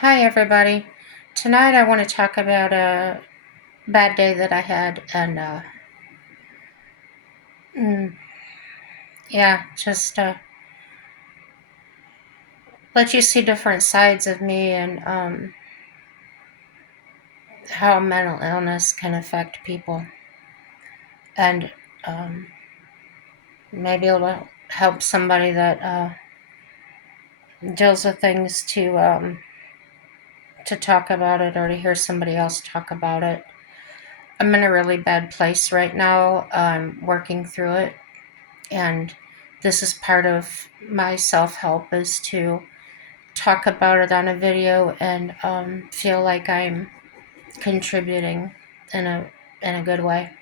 Hi, everybody. Tonight I want to talk about a bad day that I had, and mm, yeah, just let you see different sides of me and how mental illness can affect people, and um, maybe it'll help somebody that deals with things to talk about it or to hear somebody else talk about it. I'm in a really bad place right now. I'm working through it, and this is part of my self-help is to talk about it on a video and feel like I'm contributing in a good way.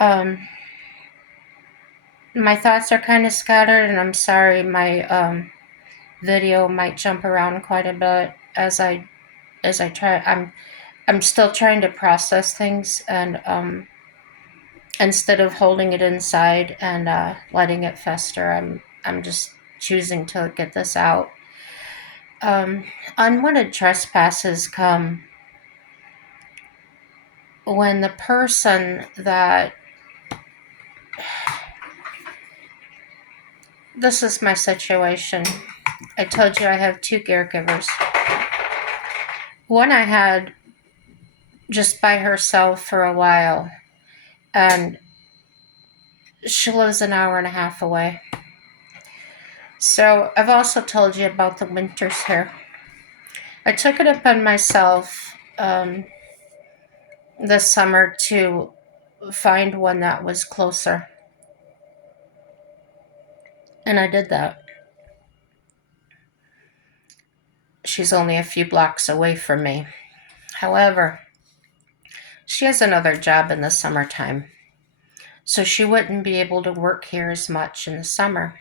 Um, my thoughts are kind of scattered, and I'm sorry my video might jump around quite a bit as I try. I'm still trying to process things, and instead of holding it inside and letting it fester, I'm just choosing to get this out. Unwanted trespasses come when the person that this is my situation. I told you I have two caregivers. One I had just by herself for a while, and she lives an hour and a half away. So I've also told you about the winters here. I took it upon myself this summer to find one that was closer, and I did that. She's only a few blocks away from me. However, she has another job in the summertime, so she wouldn't be able to work here as much in the summer.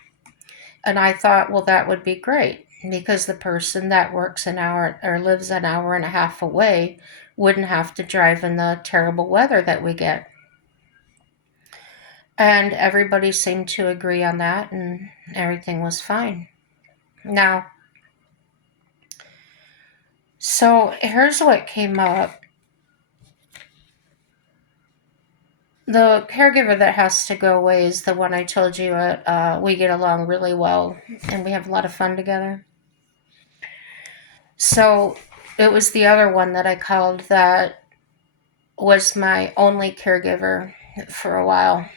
And I thought, well, that would be great because the person that works an hour or lives an hour and a half away wouldn't have to drive in the terrible weather that we get. And everybody seemed to agree on that, and everything was fine. Now, so here's what came up. The caregiver that has to go away is the one I told you we get along really well and we have a lot of fun together. So it was the other one that I called that was my only caregiver for a while.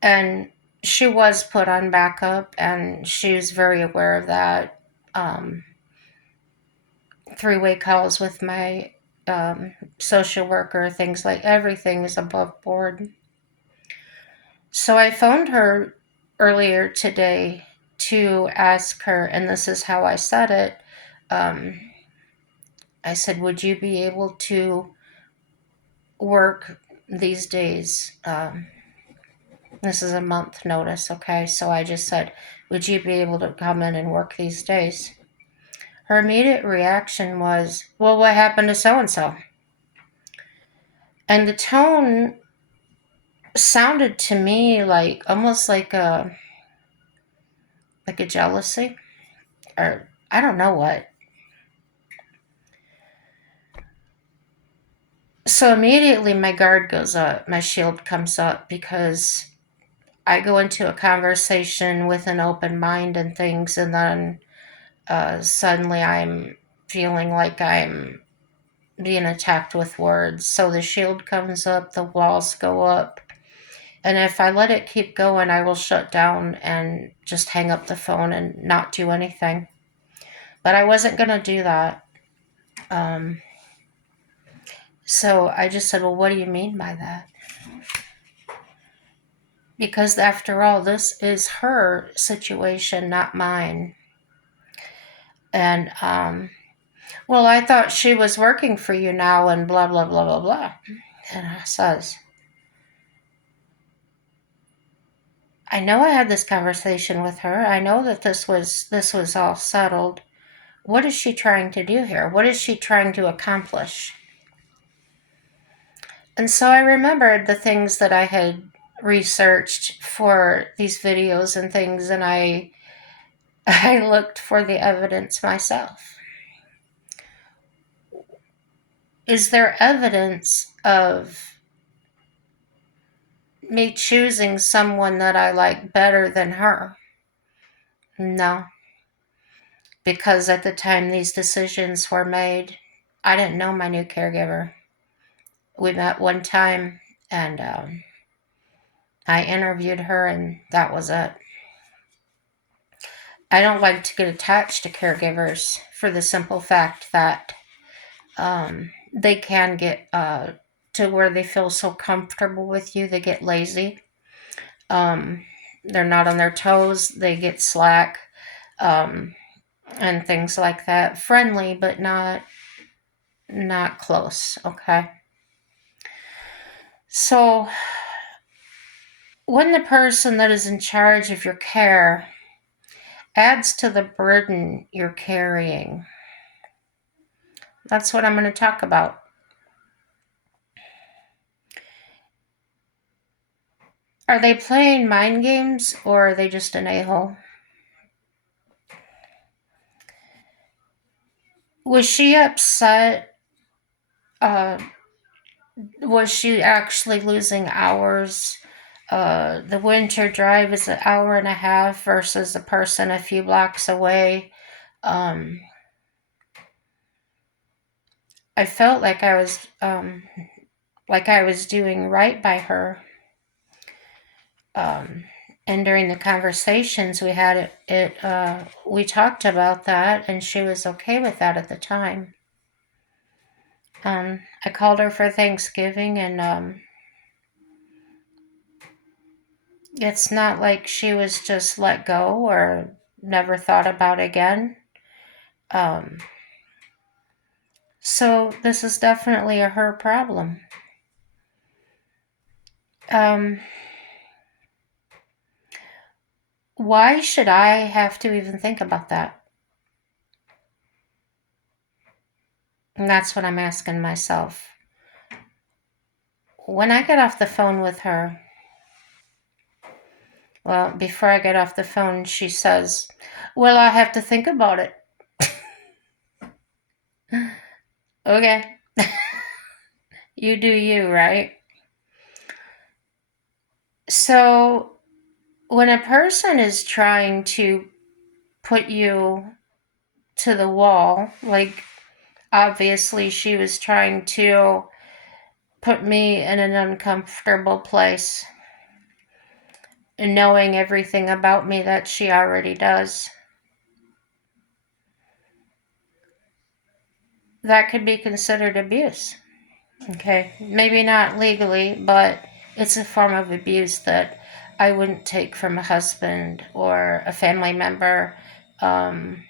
And she was put on backup, and she was very aware of that. Three-way calls with my social worker, things like everything is above board. So I phoned her earlier today to ask her, and this is how I said it. Um, I said, would you be able to work these days? This is a month notice, okay? So I just said, would you be able to come in and work these days? Her immediate reaction was, well, what happened to so and so? And the tone sounded to me like almost like a jealousy, or I don't know what. So immediately my guard goes up, my shield comes up, because I go into a conversation with an open mind and things, and then suddenly I'm feeling like I'm being attacked with words. So the shield comes up, the walls go up, and if I let it keep going, I will shut down and just hang up the phone and not do anything. But I wasn't going to do that. Um, so I just said, well, what do you mean by that? Because after all, this is her situation, not mine. And, well, I thought she was working for you now and blah, blah, blah, blah, blah. And I says, I know I had this conversation with her. I know that this was all settled. What is she trying to do here? What is she trying to accomplish? And so I remembered the things that I had researched for these videos and things, and I I looked for the evidence myself. Is there evidence of me choosing someone that I like better than her? No, because at the time these decisions were made, I didn't know my new caregiver. We met one time, and I interviewed her, and that was it. I don't like to get attached to caregivers for the simple fact that they can get to where they feel so comfortable with you, they get lazy. Um, they're not on their toes, they get slack, um, and things like that. Friendly, but not close. Okay. So when the person that is in charge of your care adds to the burden you're carrying, that's what I'm going to talk about. Are they playing mind games, or are they just an a-hole? Was she upset? Uh, was she actually losing hours? The winter drive is an hour and a half versus a person a few blocks away. Um, I felt like I was doing right by her. Um, and during the conversations we had, we talked about that, and she was okay with that at the time. I called her for Thanksgiving, and it's not like she was just let go or never thought about again. Um, so this is definitely a her problem. Um, why should I have to even think about that? And that's what I'm asking myself. When I get off the phone with her, well, before I get off the phone, she says, "Well, I have to think about it." Okay. You do you, right? So, when a person is trying to put you to the wall, like obviously she was trying to put me in an uncomfortable place, knowing everything about me that she already does, that could be considered abuse. Okay, maybe not legally, but it's a form of abuse that I wouldn't take from a husband or a family member um,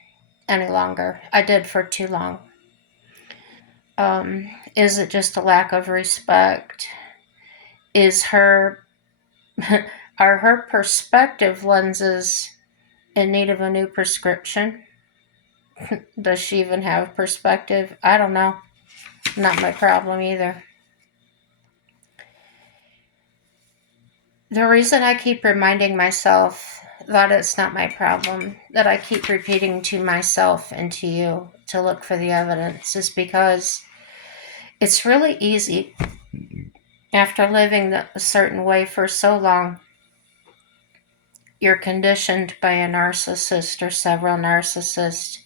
any longer. I did for too long. Is it just a lack of respect? Is her are her perspective lenses in need of a new prescription? Does she even have perspective? I don't know. Not my problem either. The reason I keep reminding myself that it's not my problem, that I keep repeating to myself and to you to look for the evidence, is because it's really easy after living a certain way for so long. You're conditioned by a narcissist or several narcissists.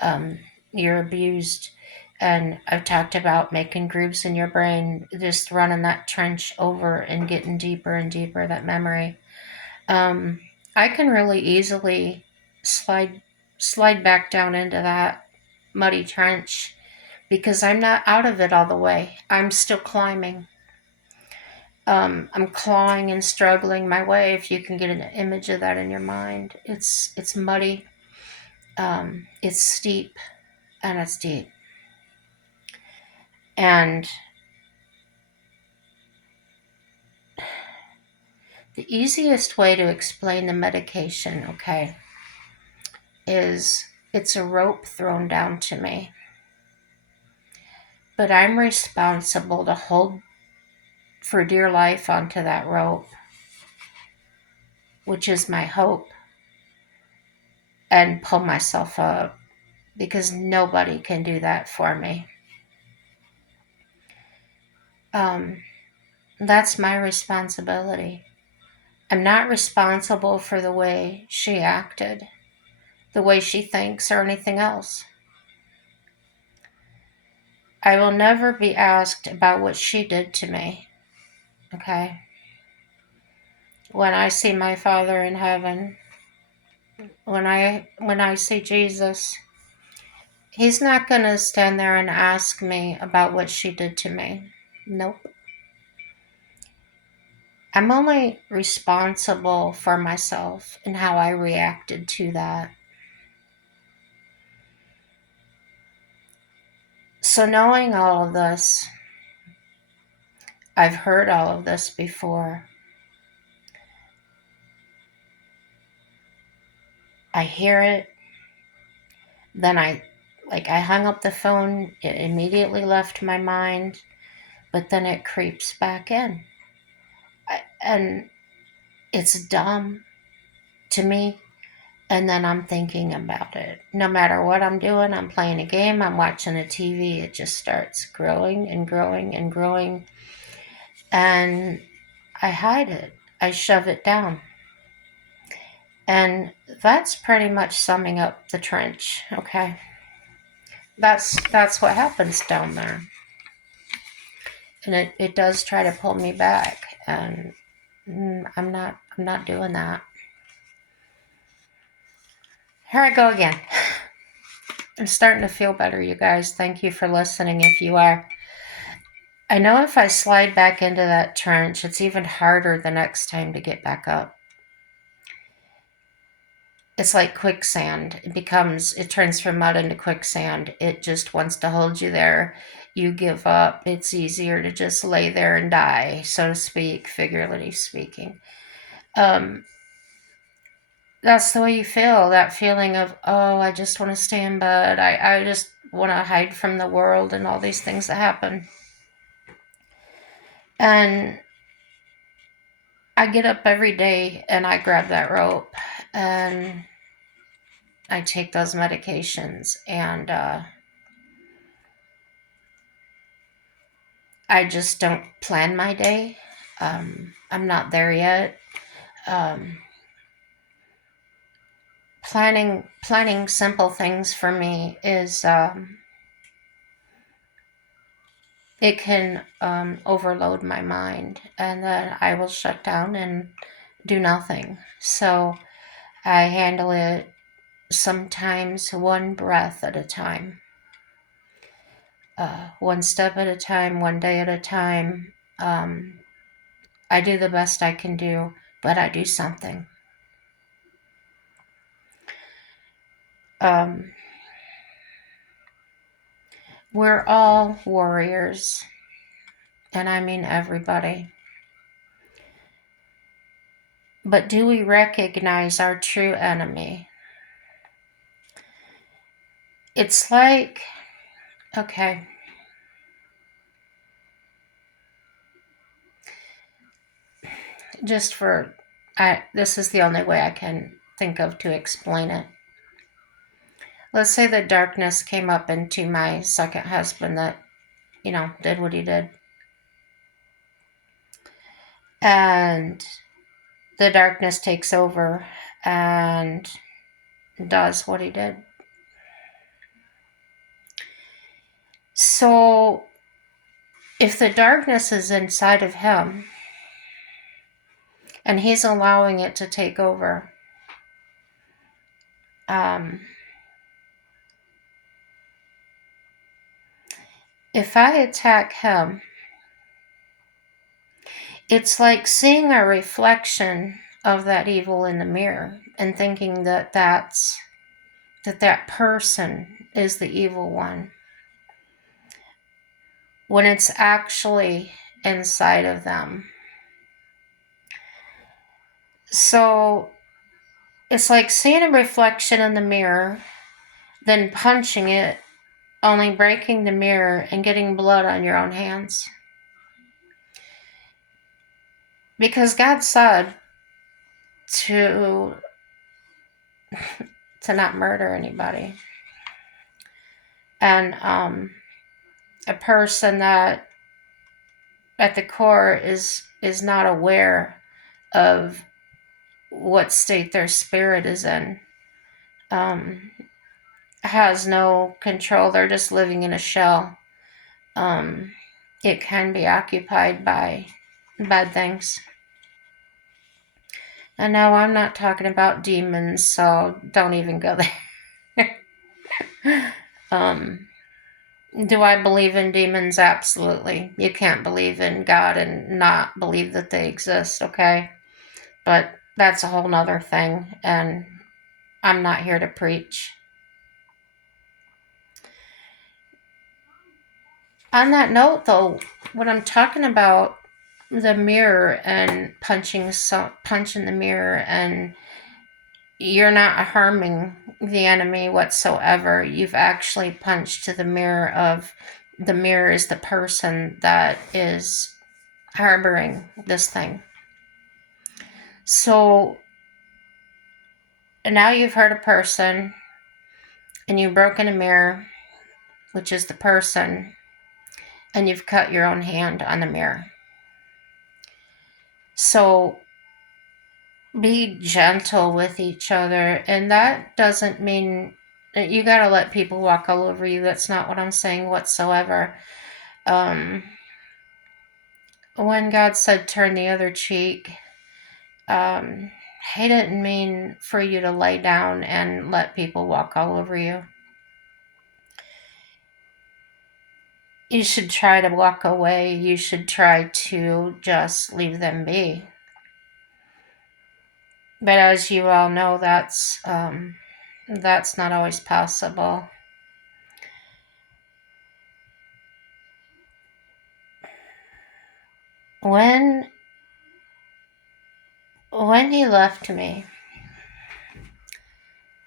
Um, you're abused. And I've talked about making grooves in your brain, just running that trench over and getting deeper and deeper, that memory. Um, I can really easily slide slide back down into that muddy trench because I'm not out of it all the way. I'm still climbing. I'm clawing and struggling my way. If you can get an image of that in your mind, it's muddy, it's steep, and it's deep. And the easiest way to explain the medication, okay, is it's a rope thrown down to me, but I'm responsible to hold for dear life onto that rope, which is my hope. and pull myself up, because nobody can do that for me. That's my responsibility. I'm not responsible for the way she acted, the way she thinks, or anything else. I will never be asked about what she did to me, okay? When I see my Father in heaven, when I see Jesus, he's not going to stand there and ask me about what she did to me. Nope. I'm only responsible for myself and how I reacted to that. So knowing all of this, I've heard all of this before. I hear it, then I hung up the phone, it immediately left my mind, but then it creeps back in. And it's dumb to me. And then I'm thinking about it. No matter what I'm doing, I'm playing a game, I'm watching a TV, it just starts growing and growing and growing. And I hide it. I shove it down. And that's pretty much summing up the trench, okay? That's what happens down there. And it does try to pull me back, and I'm not doing that. Here I go again. I'm starting to feel better, you guys. Thank you for listening if you are. I know if I slide back into that trench, it's even harder the next time to get back up. It's like quicksand. It turns from mud into quicksand. It just wants to hold you there. You give up. It's easier to just lay there and die, so to speak, figuratively speaking. That's the way you feel, that feeling of, oh, I just want to stay in bed. I just want to hide from the world and all these things that happen. And I get up every day and I grab that rope and I take those medications, and I just don't plan my day. I'm not there yet. Um, planning simple things for me is it can overload my mind, and then I will shut down and do nothing. So I handle it sometimes one breath at a time, one step at a time, one day at a time. I do the best I can do, but I do something. We're all warriors, and I mean everybody. But do we recognize our true enemy? It's like, okay, this is the only way I can think of to explain it. Let's say the darkness came up into my second husband that, did what he did. And the darkness takes over and does what he did. So if the darkness is inside of him and he's allowing it to take over, if I attack him, it's like seeing a reflection of that evil in the mirror and thinking that that person is the evil one, when it's actually inside of them. So it's like seeing a reflection in the mirror, then punching it, only breaking the mirror and getting blood on your own hands. Because God said to to not murder anybody. And a person that at the core is not aware of what state their spirit is in, um, has no control. They're just living in a shell. It can be occupied by bad things. And no, I'm not talking about demons, so don't even go there. Do I believe in demons? Absolutely. You can't believe in God and not believe that they exist, okay? But that's a whole nother thing, and I'm not here to preach. On that note, though, when I'm talking about the mirror and punching the mirror, and you're not harming the enemy whatsoever. You've actually punched to the mirror of the mirror is the person that is harboring this thing. So now you've hurt a person and you've broken a mirror, which is the person, and you've cut your own hand on the mirror. So be gentle with each other, and that doesn't mean that you gotta let people walk all over you. That's not what I'm saying whatsoever. When God said turn the other cheek, he didn't mean for you to lay down and let people walk all over you. You should try to walk away. You should try to just leave them be. But as you all know, that's not always possible. When he left me,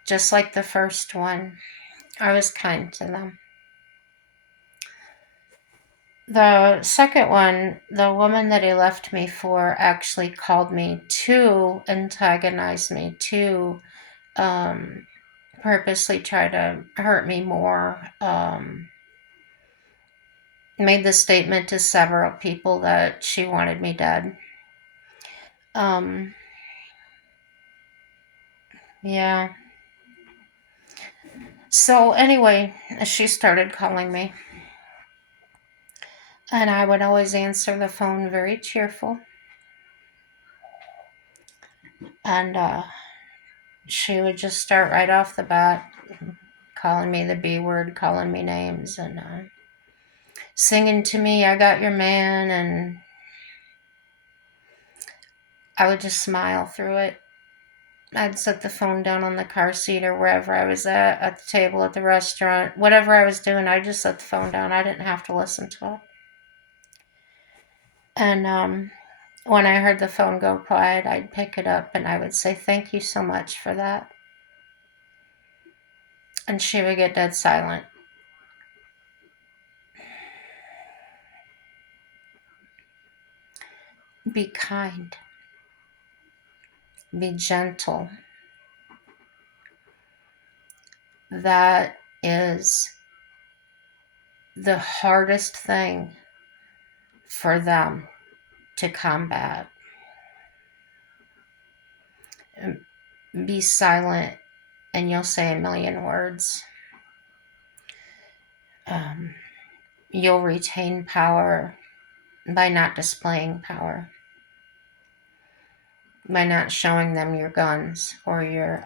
just like the first one, I was kind to them. The second one, the woman that he left me for actually called me to antagonize me, to purposely try to hurt me more. Made the statement to several people that she wanted me dead. Yeah. So anyway, she started calling me. And I would always answer the phone very cheerful. And she would just start right off the bat calling me the B word, calling me names, and singing to me, I got your man, and I would just smile through it. I'd set the phone down on the car seat or wherever I was at the table, at the restaurant, whatever I was doing, I just set the phone down. I didn't have to listen to it. And when I heard the phone go quiet, I'd pick it up and I would say, thank you so much for that. And she would get dead silent. Be kind. Be gentle. That is the hardest thing for them to combat. Be silent and you'll say a million words. You'll retain power by not displaying power, by not showing them your guns or your,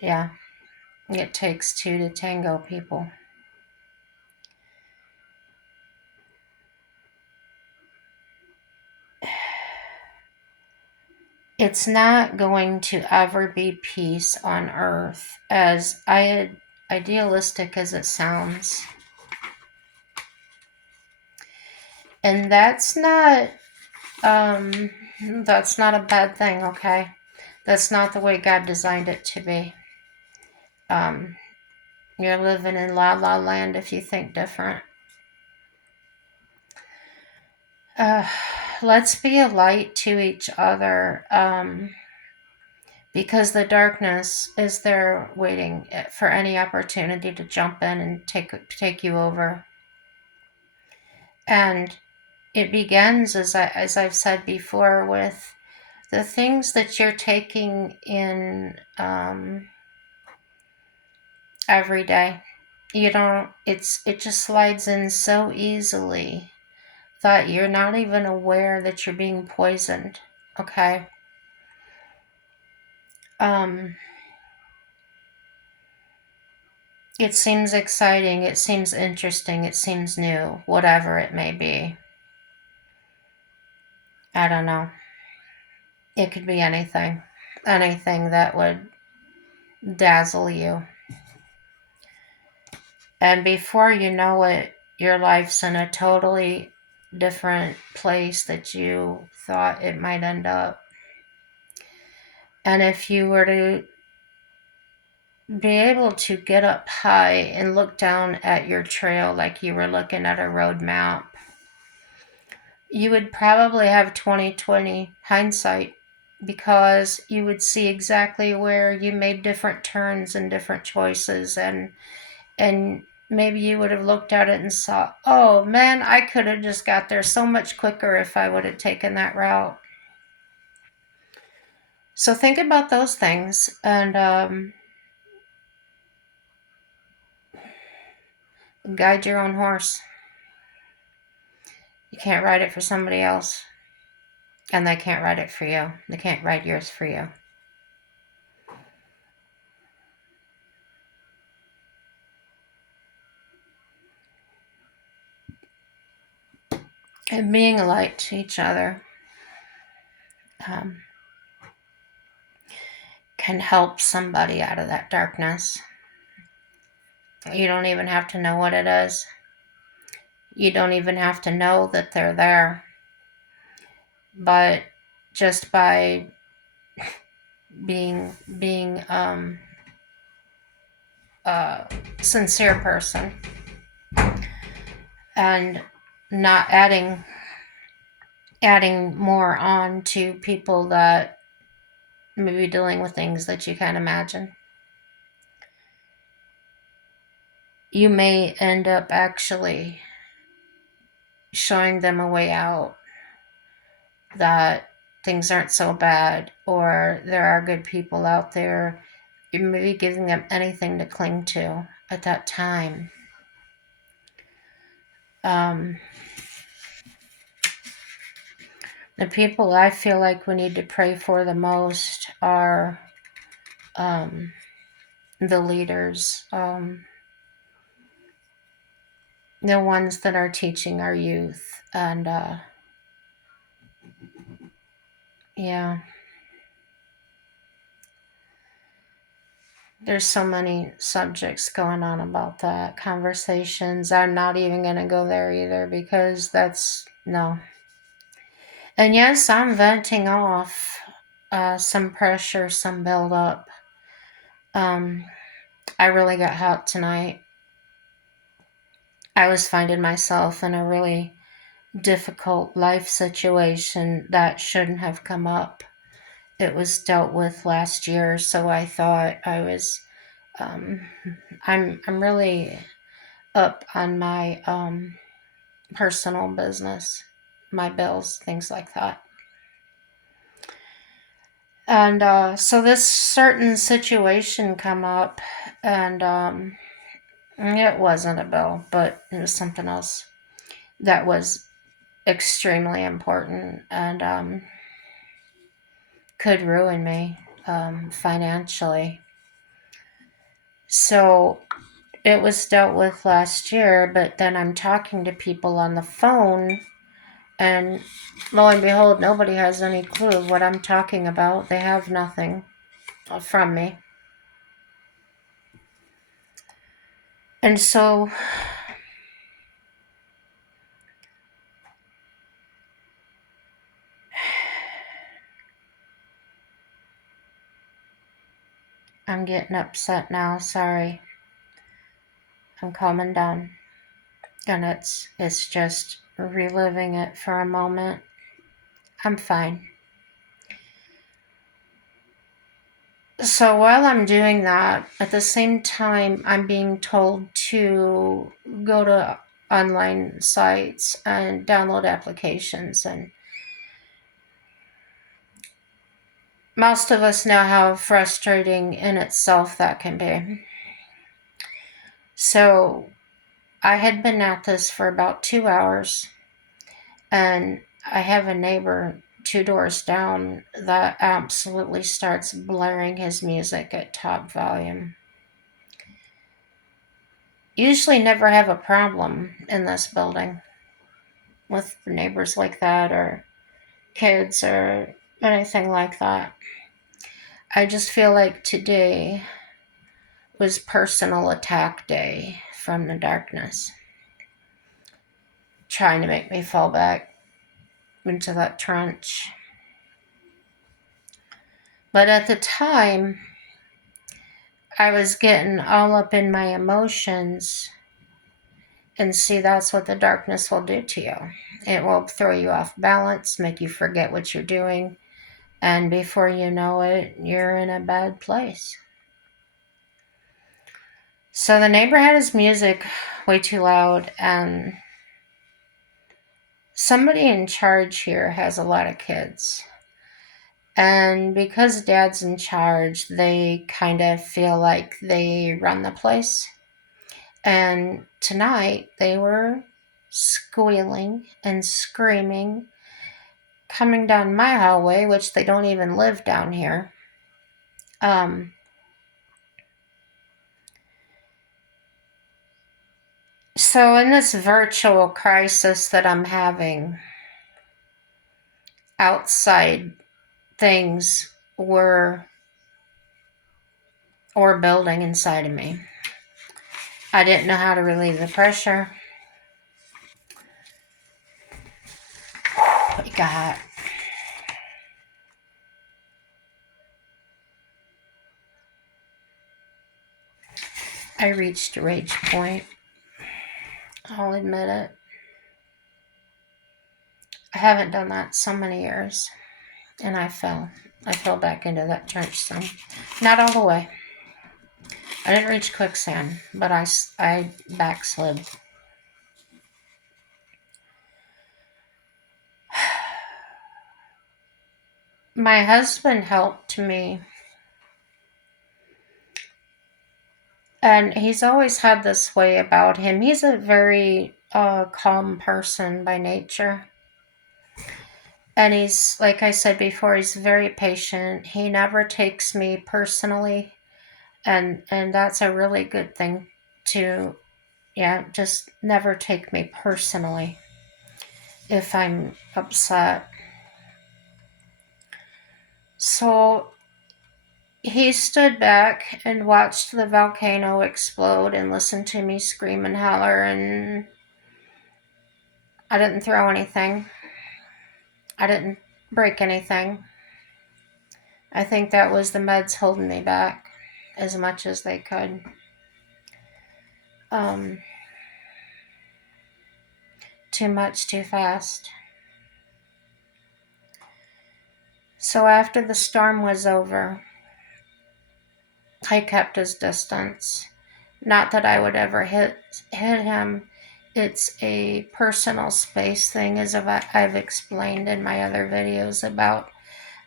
yeah, it takes two to tango, people. It's not going to ever be peace on earth, as idealistic as it sounds. And that's not a bad thing, okay? That's not the way God designed it to be. You're living in La La Land if you think different. Let's be a light to each other. because the darkness is there waiting for any opportunity to jump in and take you over. And it begins, as I've said before, with the things that you're taking in every day. You don't. It just slides in so easily that you're not even aware that you're being poisoned. Okay. Um, it seems exciting. It seems interesting. It seems new. Whatever it may be. I don't know. It could be anything. Anything that would dazzle you. And before you know it, your life's in a totally different place that you thought it might end up. And if you were to be able to get up high and look down at your trail like you were looking at a road map, you would probably have 20/20 hindsight, because you would see exactly where you made different turns and different choices, and maybe you would have looked at it and saw, oh man, I could have just got there so much quicker if I would have taken that route. So think about those things, and guide your own horse. You can't ride it for somebody else, and they can't ride it for you. They can't ride yours for you. And being a light to each other um, can help somebody out of that darkness. You don't even have to know what it is. You don't even have to know that they're there. But just by being a sincere person and not adding more on to people that may be dealing with things that you can't imagine, you may end up actually showing them a way out, that things aren't so bad, or there are good people out there. You may be giving them anything to cling to at that time. Um, the people I feel like we need to pray for the most are the leaders, the ones that are teaching our youth. And yeah, there's so many subjects going on about that, conversations. I'm not even going to go there either, because that's no. And yes, I'm venting off some pressure, some buildup. I really got hot tonight. I was finding myself in a really difficult life situation that shouldn't have come up. It was dealt with last year, so I thought I was. Um, I'm really up on my personal business, my bills, things like that. And so this certain situation come up, and it wasn't a bill, but it was something else that was extremely important, and could ruin me financially. So it was dealt with last year, but then I'm talking to people on the phone, and lo and behold, nobody has any clue of what I'm talking about. They have nothing from me. And so I'm getting upset now. Sorry. I'm calming down. And it's just reliving it for a moment. I'm fine. So while I'm doing that, at the same time, I'm being told to go to online sites and download applications. And most of us know how frustrating in itself that can be. So I had been at this for about 2 hours, and I have a neighbor 2 doors down that absolutely starts blaring his music at top volume. Usually never have a problem in this building with neighbors like that or kids or anything like that. I just feel like today was personal attack day from the darkness, trying to make me fall back into that trench. But at the time, I was getting all up in my emotions, and see, that's what the darkness will do to you. It will throw you off balance, make you forget what you're doing, and before you know it, you're in a bad place. So the neighbor had his music way too loud, and somebody in charge here has a lot of kids. And because dad's in charge, they kind of feel like they run the place. And tonight they were squealing and screaming, coming down my hallway, which they don't even live down here. Um, so in this virtual crisis that I'm having, outside things were building inside of me. I didn't know how to relieve the pressure. It got hot. I reached a rage point. I'll admit it. I haven't done that so many years. And I fell. I fell back into that trench some. Not all the way. I didn't reach quicksand, but I backslid. My husband helped me, and he's always had this way about him. He's a very calm person by nature. And he's, like I said before, he's very patient. He never takes me personally. And that's a really good thing to, yeah, just never take me personally if I'm upset. So he stood back and watched the volcano explode and listened to me scream and holler, and I didn't throw anything. I didn't break anything. I think that was the meds holding me back as much as they could. Um, Too much, too fast. So after the storm was over, I kept his distance. Not that I would ever hit him. It's a personal space thing, as I've explained in my other videos about.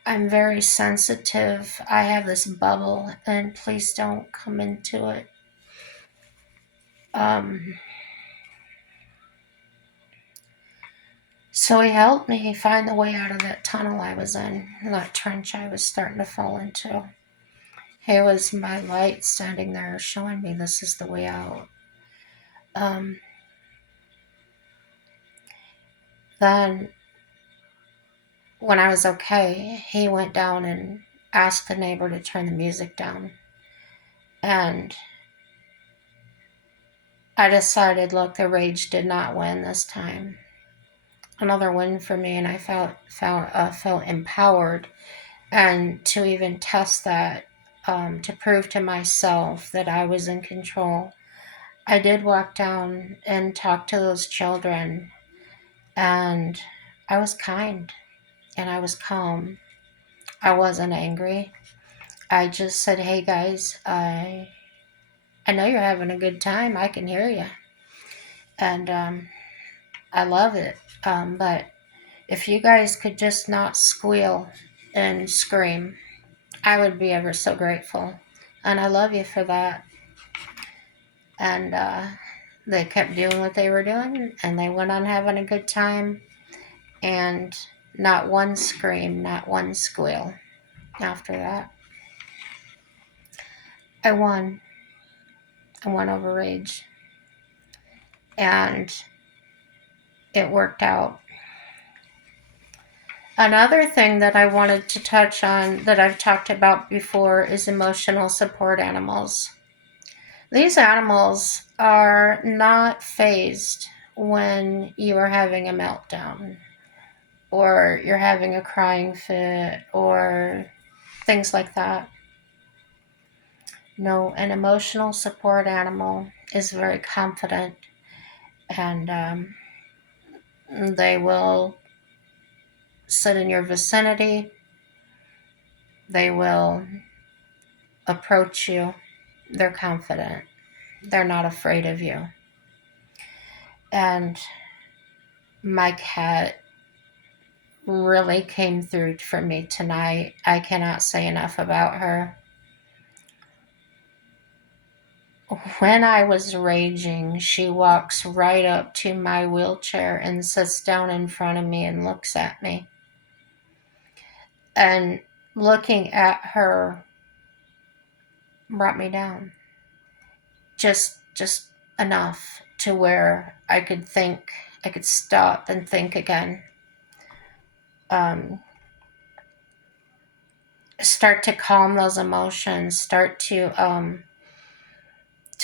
I'm very sensitive. I have this bubble, and please don't come into it. So he helped me find the way out of that tunnel I was in, that trench I was starting to fall into. Here was my light standing there showing me this is the way out. Then, when I was okay, he went down and asked the neighbor to turn the music down. And I decided, look, the rage did not win this time. Another win for me, and I felt empowered, and to even test that, to prove to myself that I was in control. I did walk down and talk to those children, and I was kind and I was calm. I wasn't angry. I just said, hey guys, I know you're having a good time. I can hear you. And I love it. But if you guys could just not squeal and scream, I would be ever so grateful. And I love you for that. And they kept doing what they were doing, and they went on having a good time. And not one scream, not one squeal after that. I won. I won over rage. And it worked out. Another thing that I wanted to touch on that I've talked about before is emotional support animals. These animals are not fazed when you are having a meltdown or you're having a crying fit or things like that. No, an emotional support animal is very confident, and they will sit in your vicinity. They will approach you. They're confident. They're not afraid of you. And my cat really came through for me tonight. I cannot say enough about her. When I was raging, she walks right up to my wheelchair and sits down in front of me and looks at me. And looking at her brought me down. Just enough to where I could think, I could stop and think again. Start to calm those emotions, start to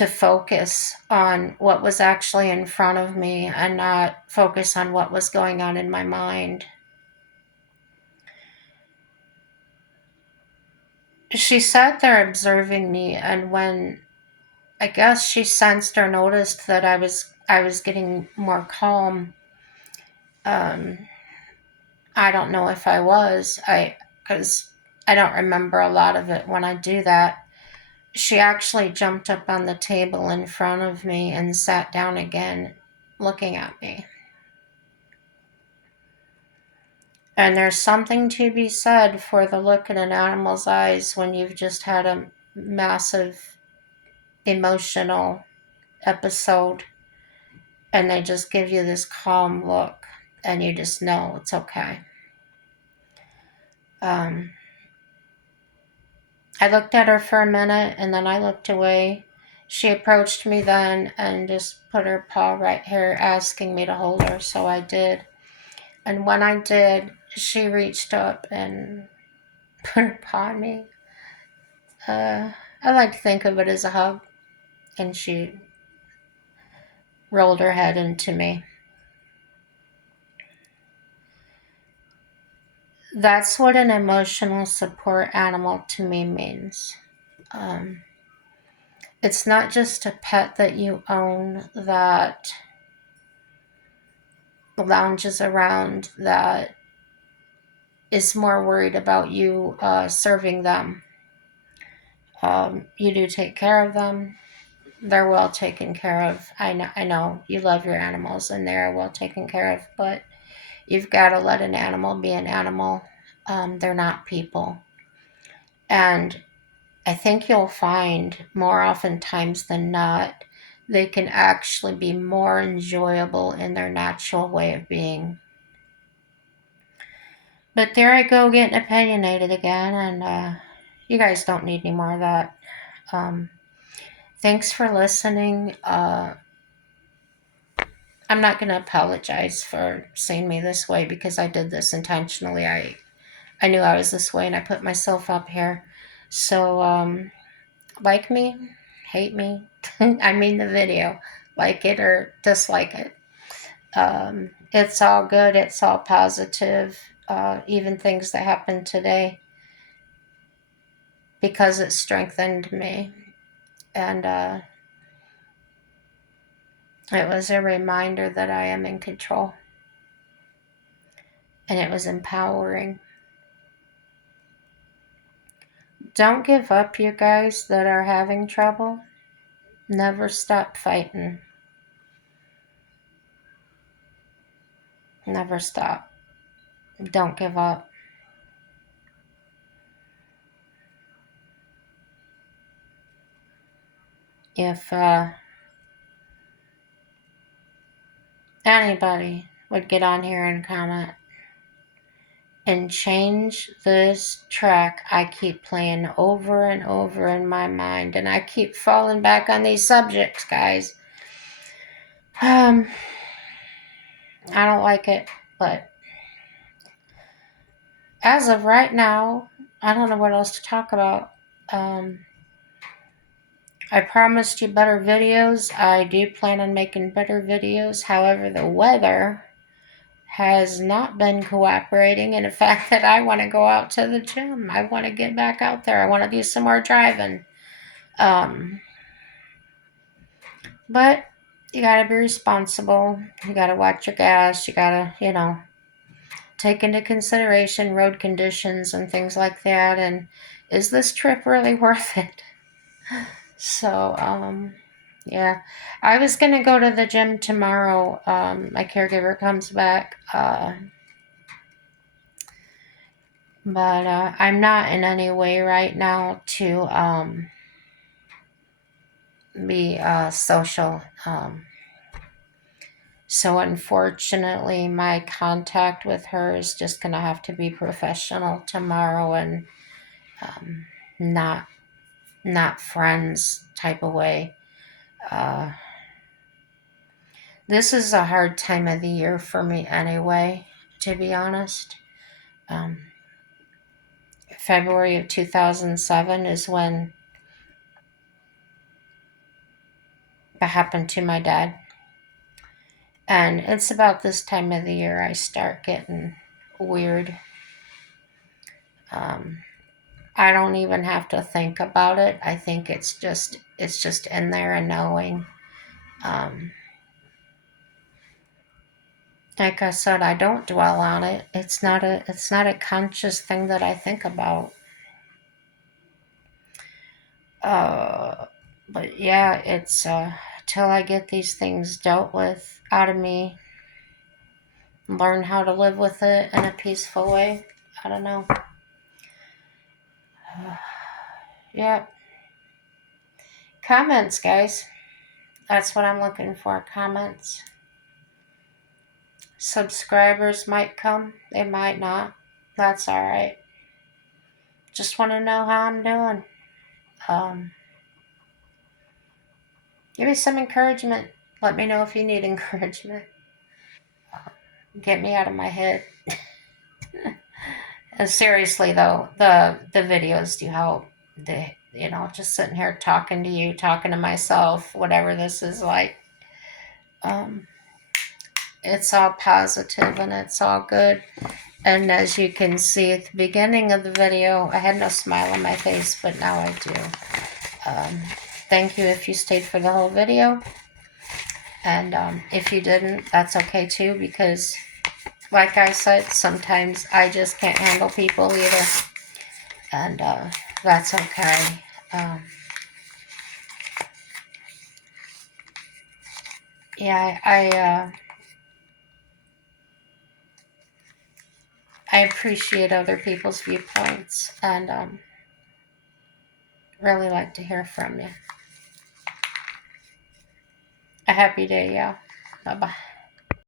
focus on what was actually in front of me and not focus on what was going on in my mind. She sat there observing me, and when I guess she sensed or noticed that I was getting more calm, um, I don't know if I was, because I don't remember a lot of it when I do that. She actually jumped up on the table in front of me and sat down again, looking at me. And there's something to be said for the look in an animal's eyes when you've just had a massive emotional episode and they just give you this calm look and you just know it's okay. I looked at her for a minute and then I looked away. She approached me then and just put her paw right here asking me to hold her, so I did. And when I did, she reached up and put her paw on me. I like to think of it as a hug, and she rolled her head into me. That's what an emotional support animal to me means. Um, it's not just a pet that you own that lounges around, that is more worried about you serving them. You do take care of them. They're well taken care of. I know you love your animals and they're well taken care of, but you've got to let an animal be an animal. They're not people. And I think you'll find more oftentimes than not, they can actually be more enjoyable in their natural way of being. But there I go getting opinionated again, and you guys don't need any more of that. Um, thanks for listening. I'm not going to apologize for seeing me this way because I did this intentionally. I knew I was this way and I put myself up here. So, like me, hate me. I mean the video. Like it or dislike it. It's all good. It's all positive. Even things that happened today, because it strengthened me. And it was a reminder that I am in control. And it was empowering. Don't give up, you guys that are having trouble. Never stop fighting. Never stop. Don't give up. If anybody would get on here and comment and change this track I keep playing over and over in my mind, and I keep falling back on these subjects, guys. I don't like it, but as of right now, I don't know what else to talk about. I promised you better videos. I do plan on making better videos. However, the weather has not been cooperating, and the fact that I want to go out to the gym. I want to get back out there. I want to do some more driving. But you got to be responsible. You got to watch your gas. You got to, take into consideration road conditions and things like that. And is this trip really worth it? So, yeah. I was going to go to the gym tomorrow. My caregiver comes back. But I'm not in any way right now to be social. So unfortunately, my contact with her is just going to have to be professional tomorrow, and not friends type of way. This is a hard time of the year for me anyway, to be honest. February of 2007 is when that happened to my dad. And it's about this time of the year I start getting weird. I don't even have to think about it. I think it's just in there and knowing. Like I said, I don't dwell on it. It's not a conscious thing that I think about. But yeah, it's till I get these things dealt with out of me, learn how to live with it in a peaceful way. I don't know. Yeah. Comments, guys. That's what I'm looking for. Comments. Subscribers might come. They might not. That's alright. Just want to know how I'm doing. Give me some encouragement. Let me know if you need encouragement. Get me out of my head. Seriously though, the videos do help. Just sitting here talking to you, talking to myself, whatever this is like. It's all positive and it's all good. And as you can see at the beginning of the video, I had no smile on my face, but now I do. Thank you if you stayed for the whole video. And if you didn't, that's okay too, because like I said, sometimes I just can't handle people either. And that's okay. Yeah, I appreciate other people's viewpoints, and really like to hear from you. A happy day, yeah. Bye-bye.